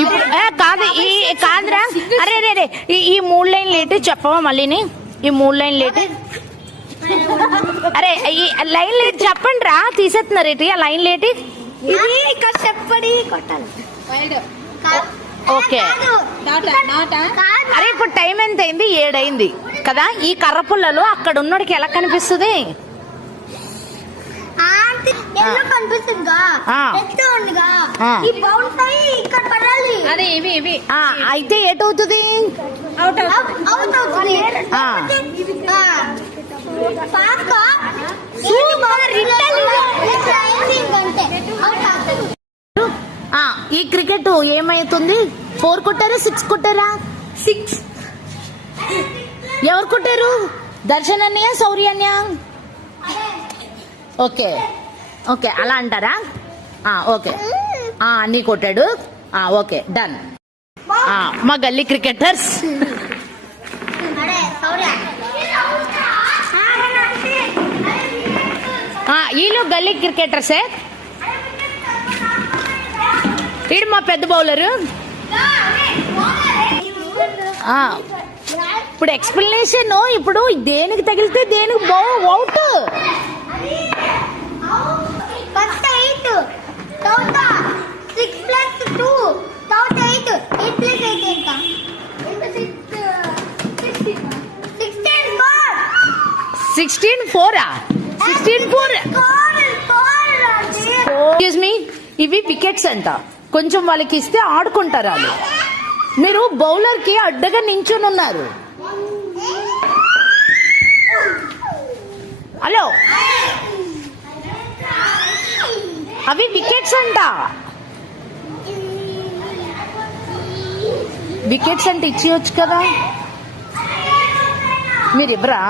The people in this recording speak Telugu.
ఇప్పుడు కాదు కాదురా. అరే రే ఈ 3 లైన్లు ఏంటి చెప్పవా మళ్ళీని? ఈ 3 లైన్లు ఏంటి? అరే ఈ లైన్ లేట్ చెప్పండి రా. తీసేస్తున్నారు ఏంటి ఆ లైన్ లేటి? చెప్పడి కొట్టాలి. ఓకే. అరే ఇప్పుడు టైం ఎంత అయింది? 7 అయింది కదా. ఈ కర్ర పుల్లలు అక్కడ ఉన్నోడికి ఎలా కనిపిస్తుంది? అయితే ఏటవుతుంది? ఈ క్రికెట్ ఏమైతుంది? 4 కొట్టారా 6 కొట్టారా? 6. ఎవరు కొట్టారు? దర్శన్ అన్నయ్య శౌర్య అన్నయ్య? ఓకే ఓకే అలా అంటారా? ఓకే అన్నీ కొట్టాడు. Okay done. మా గల్లీ క్రికెటర్స్ వీళ్ళు గల్లీ క్రికెటర్సే. వీడు మా పెద్ద బౌలరు. ఇప్పుడు ఎక్స్ప్లెనేషన్. ఇప్పుడు దేనికి తగిలితే దేనికి అవుట్. ఇవి వికెట్స్ అంట. కొంచెం వాళ్ళకి ఇస్తే ఆడుకుంటారు వాళ్ళు. మీరు బౌలర్ కి అడ్డగా నించుని ఉన్నారు. హలో, అవి వికెట్స్ అంట. వికెట్స్ అంటే ఇచ్చేయచ్చు కదా. మీరెవరా?